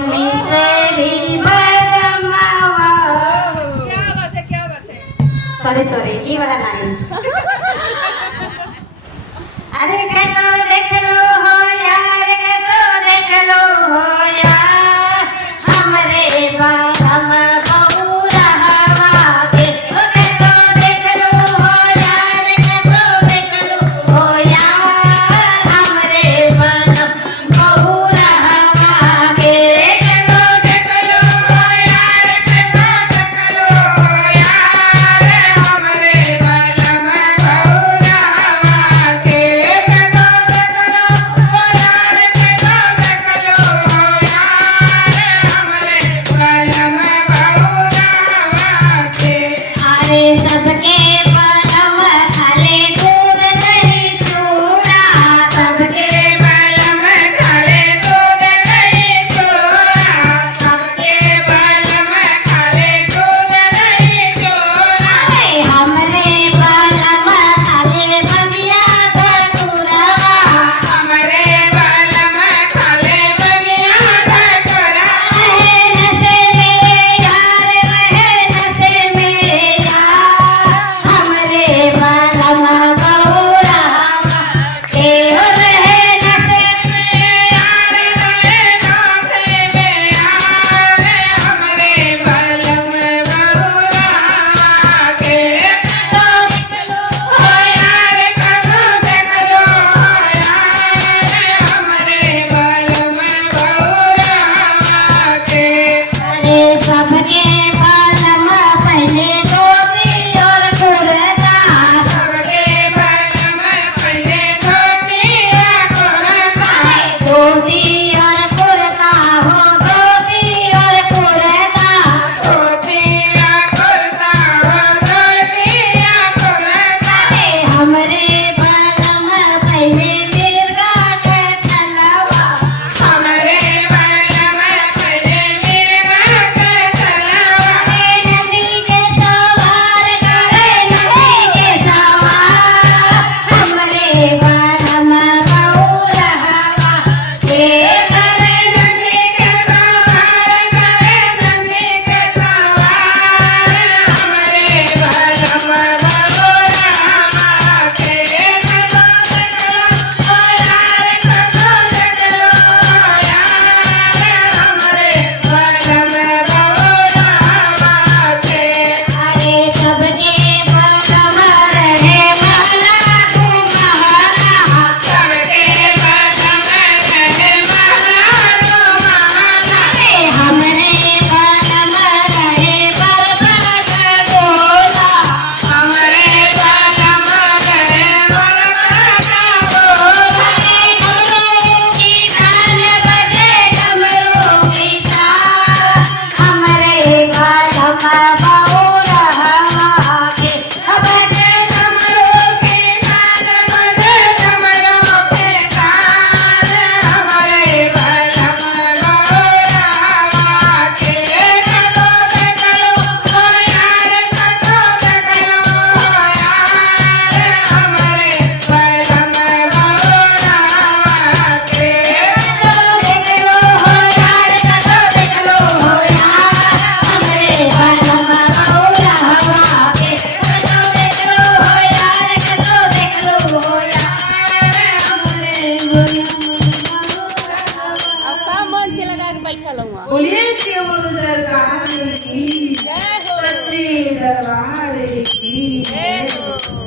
मिसरी बरमावा। क्या बात है सॉरी ये वाला नहीं। अरे कैसो देख लो हो यार, कैसो देख लो हो यार, हमरे बालम बहु रहवा के। कैसो देख लो हो यार, कैसो देख लो हो यार, हमरे बालम बहु रहवा के। कैसो देख लो हो यार, कैसो देख लो हो यार, हमरे बालम बहु रहवा के। सबके बलम खाले दूध दही चूड़ा, सबके बलम खाले दूध दही चूड़ा, सबके बलम खाले दूध दही चूड़ा। हमरे बलम खाले बगिया धतूरवा, हमरे बलम खाले बगिया धतूरवा। नशे में यार रहे, नशे में यार, हमरे बालम बहु रहवा के। हो रहे नशे में यार, रहे नशे में यार, हमरे बालम बहु रहवा के। करो देख लो हो यार, करो देख लो हो यार, हमरे बालम बहु रहवा के। अरे सबके बालम पहले धोती और कुर्ता, सबके बालम पहले धोती और कुर्ता। धोती और कुर्ता हो, धोती और कुर्ता, धोती और कुर्ता हो, धोती और कुर्ता। हमरे बालम पहले मिर्गा के तलवा, हमरे बालम पहले मिर्गा के तलवा। नदी के सवार करे, नदी के सवार, हमरे बालम बहु रहवा के। करे नदी के सवार, करे नदी के सवार, हमरे बालम बहु रहवा के। कसो देख लो हो यार, कसो देख लो हो यार, हमरे बालम बहु रहवा के। अरे सबके बालम रहे महला तुम्हारा, सबके बालम रहे महला तुम्हारा। हमरे बालम रहे बरबस गोला, हमरे बालम रहे बरबस गोला। डमरू की तान बजे, डमरू की तान, हमरे बालम बहु रहवा के। बजे डमरू की तान, बजे डमरू की तान, हमरे बालम बहु रहवा के। कसो देख लो हो यार, कसो देख लो हो यार, हमरे बालम बहु रहवा के। कसो देख लो हो यार, कसो देख लो हो यार, हमरे बालम बहु रहवा के। कसो देख लो हो यार, कसो देख लो हो यार, हमरे अब का मन से लगा के बैठल हुआ। बोलिए शिव गुरु सरकार की जय हो सच्ची दरबार की जय हो।